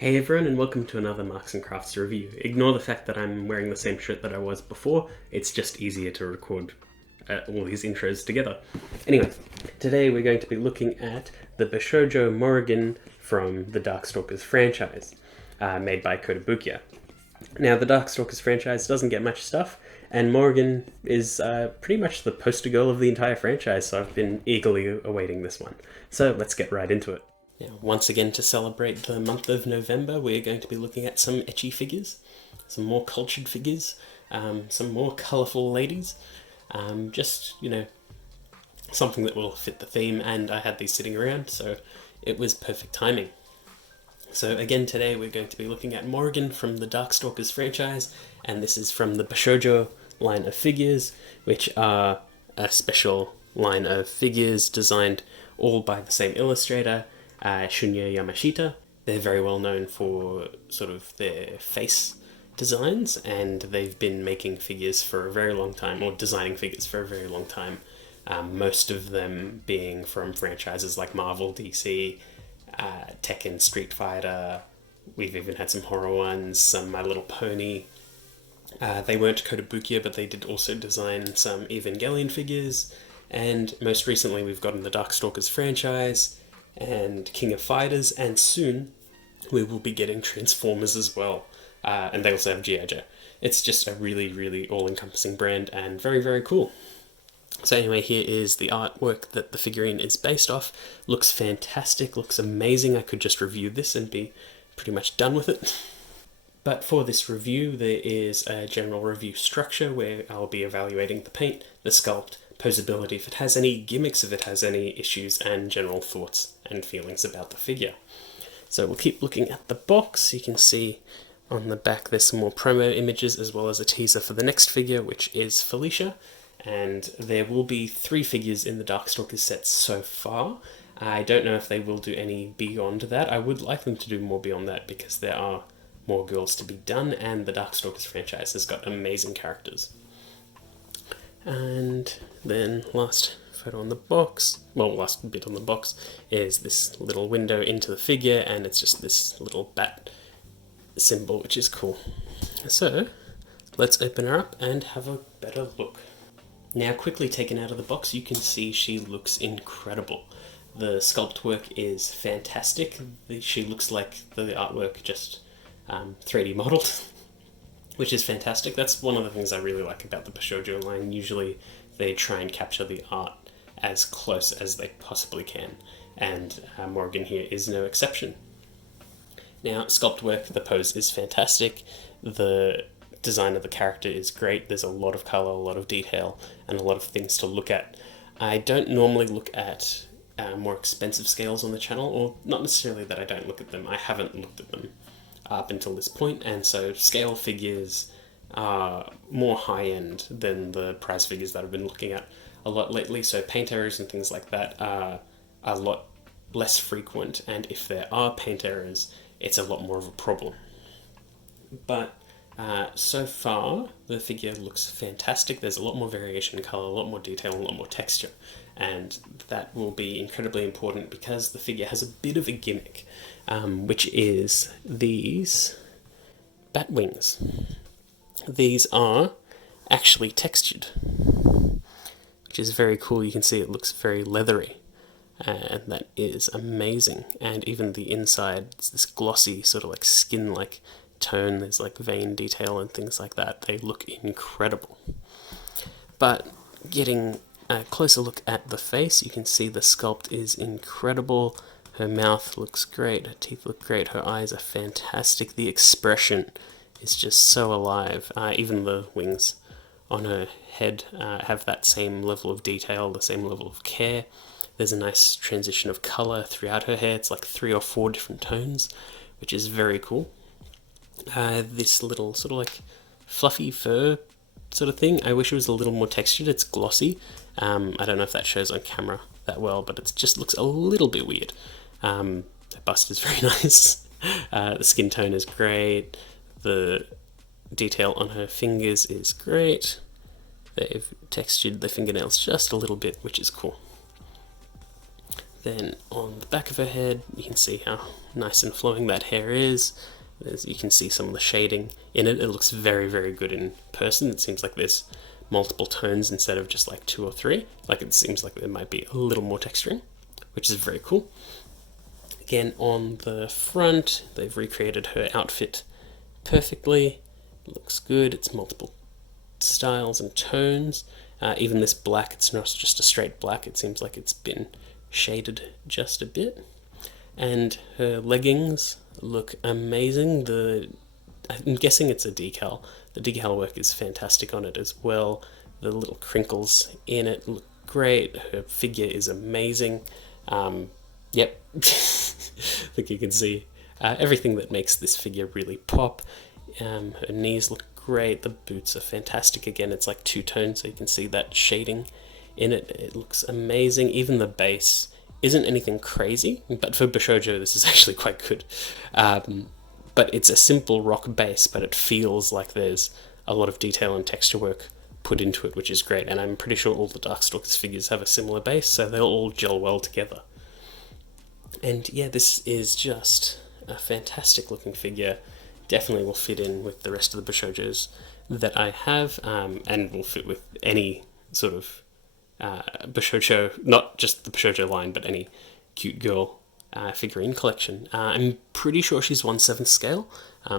Hey everyone, and welcome to another Marks and Crafts review. Ignore the fact that I'm wearing the same shirt that I was before, it's just easier to record all these intros together. Anyway, today we're going to be looking at the Bishoujo Morrigan from the Darkstalkers franchise, made by Kotobukiya. Now, the Darkstalkers franchise doesn't get much stuff, and Morrigan is pretty much the poster girl of the entire franchise, so I've been eagerly awaiting this one. So let's get right into it. Now, once again, to celebrate the month of November, we're going to be looking at some ecchi figures, some more cultured figures, some more colourful ladies, just, something that will fit the theme, and I had these sitting around, so it was perfect timing. So again, today we're going to be looking at Morrigan from the Darkstalkers franchise, and this is from the Bishoujo line of figures, which are a special line of figures designed all by the same illustrator, Shunya Yamashita. They're very well known for sort of their face designs, and they've been making figures for a very long time, or designing figures for a very long time. Most of them being from franchises like Marvel, DC, Tekken, Street Fighter. We've even had some horror ones, some My Little Pony. They weren't Kotobukiya, but they did also design some Evangelion figures, and most recently we've gotten the Darkstalkers franchise, and King of Fighters, and soon we will be getting Transformers as well. And they also have G.I. Joe. It's just a really, really all-encompassing brand, and very, very cool. So anyway, here is the artwork that the figurine is based off. Looks fantastic, looks amazing. I could just review this and be pretty much done with it. But for this review, there is a general review structure where I'll be evaluating the paint, the sculpt, posability, if it has any gimmicks, if it has any issues, and general thoughts and feelings about the figure. So we'll keep looking at the box. You can see on the back there's some more promo images as well as a teaser for the next figure, which is Felicia. And there will be 3 figures in the Darkstalkers set so far. I don't know if they will do any beyond that. I would like them to do more beyond that because there are more girls to be done, and the Darkstalkers franchise has got amazing characters. And then last photo on the box, last bit on the box, is this little window into the figure, and it's just this little bat symbol, which is cool. So let's open her up and have a better look. Now, quickly taken out of the box, you can see she looks incredible. The sculpt work is fantastic. She looks like the artwork just 3D modeled, which is fantastic. That's one of the things I really like about the Bishoujo line. Usually they try and capture the art as close as they possibly can, and Morrigan here is no exception. Now, sculpt work, the pose is fantastic. The design of the character is great. There's a lot of colour, a lot of detail, and a lot of things to look at. I don't normally look at more expensive scales on the channel, or not necessarily that I don't look at them. I haven't looked at them up until this point, and so scale figures are more high-end than the price figures that I've been looking at a lot lately, so paint errors and things like that are a lot less frequent, and if there are paint errors, it's a lot more of a problem. But so far, the figure looks fantastic. There's a lot more variation in colour, a lot more detail, a lot more texture, and that will be incredibly important because the figure has a bit of a gimmick, which is these bat wings. These are actually textured, which is very cool. You can see it looks very leathery, and that is amazing. And even the inside, it's this glossy, sort of like skin-like tone. There's like vein detail and things like that. They look incredible. But getting a closer look at the face, you can see the sculpt is incredible. Her mouth looks great, her teeth look great, her eyes are fantastic. The expression is just so alive. Even the wings on her head have that same level of detail, the same level of care. There's a nice transition of colour throughout her hair. It's like 3 or 4 different tones, which is very cool. This little sort of like fluffy fur sort of thing, I wish it was a little more textured. It's glossy. I don't know if that shows on camera that well, but it just looks a little bit weird. The bust is very nice. The skin tone is great. The detail on her fingers is great. They've textured the fingernails just a little bit, which is cool. Then on the back of her head, you can see how nice and flowing that hair is. You can see some of the shading in it. It looks very, very good in person. It seems like there's multiple tones instead of just like 2 or 3. Like it seems like there might be a little more texturing, which is very cool. Again, on the front, they've recreated her outfit perfectly. It looks good. It's multiple styles and tones. Even this black, it's not just a straight black. It seems like it's been shaded just a bit. And her leggings look amazing. I'm guessing it's a decal. The decal work is fantastic on it as well. The little crinkles in it look great. Her figure is amazing. Yep, I think you can see everything that makes this figure really pop. Her knees look great. The boots are fantastic. Again, it's like 2 tones, so you can see that shading in it. It looks amazing. Even the base isn't anything crazy, but for Bishoujo this is actually quite good. But it's a simple rock base, but it feels like there's a lot of detail and texture work put into it, which is great. And I'm pretty sure all the Darkstalkers figures have a similar base, so they'll all gel well together. And yeah, this is just a fantastic looking figure. Definitely will fit in with the rest of the Bishoujos that I have, and will fit with any sort of Bishoujo, not just the Bishoujo line, but any cute girl figurine collection. I'm pretty sure she's 1/7 scale,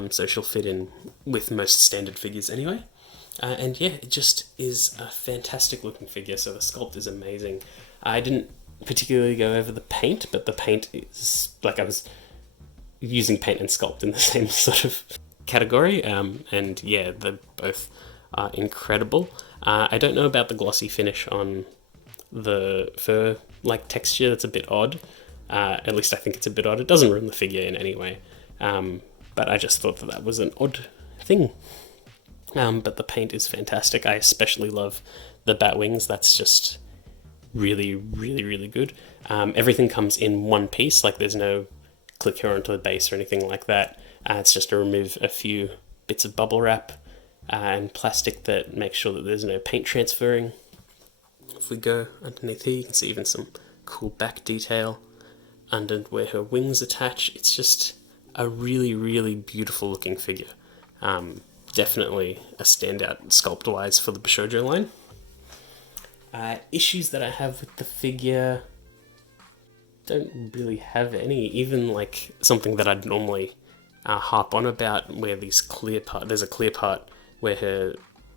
so she'll fit in with most standard figures anyway. And yeah, it just is a fantastic looking figure, so the sculpt is amazing. I didn't particularly go over the paint, but the paint is, like, I was using paint and sculpt in the same sort of category, and yeah, they both are incredible. I don't know about the glossy finish on the fur like texture. That's a bit odd. At least I think it's a bit odd. It doesn't ruin the figure in any way, but I just thought that was an odd thing. But the paint is fantastic. I especially love the bat wings. That's just really, really, really good. Everything comes in one piece, like there's no click here onto the base or anything like that. It's just to remove a few bits of bubble wrap and plastic that makes sure that there's no paint transferring. If we go underneath here, you can see even some cool back detail under where her wings attach. It's just a really, really beautiful looking figure. Definitely a standout sculpt-wise for the Bishoujo line. Issues that I have with the figure, don't really have any. Even like something that I'd normally harp on about, where there's a clear part where her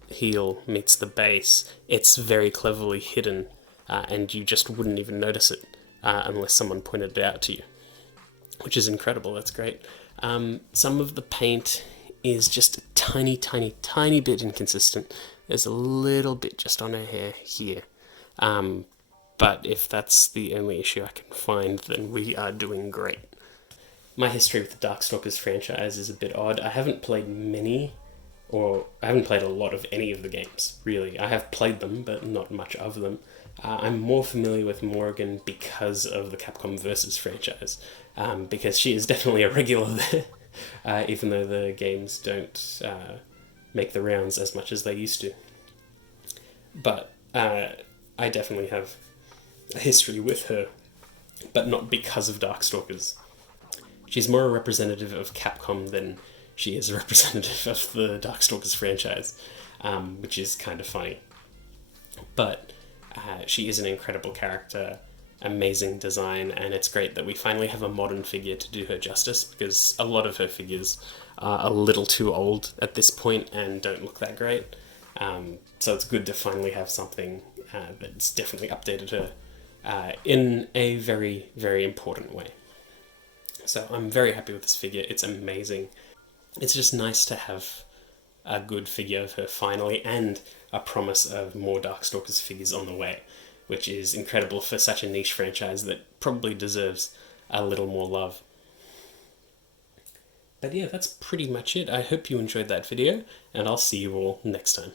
heel meets the base. It's very cleverly hidden, and you just wouldn't even notice it unless someone pointed it out to you, which is incredible. That's great. Some of the paint is just a tiny, tiny, tiny bit inconsistent. There's a little bit just on her hair here. But if that's the only issue I can find, then we are doing great. My history with the Darkstalkers franchise is a bit odd. I haven't played a lot of any of the games, really. I have played them, but not much of them. I'm more familiar with Morrigan because of the Capcom Versus franchise, because she is definitely a regular there, even though the games don't make the rounds as much as they used to. But I definitely have a history with her, but not because of Darkstalkers. She's more a representative of Capcom than she is a representative of the Darkstalkers franchise, which is kind of funny. But she is an incredible character, amazing design, and it's great that we finally have a modern figure to do her justice, because a lot of her figures are a little too old at this point and don't look that great. So it's good to finally have something that's definitely updated her in a very, very important way. So I'm very happy with this figure. It's amazing. It's just nice to have a good figure of her finally, and a promise of more Darkstalkers figures on the way, which is incredible for such a niche franchise that probably deserves a little more love. But yeah, that's pretty much it. I hope you enjoyed that video, and I'll see you all next time.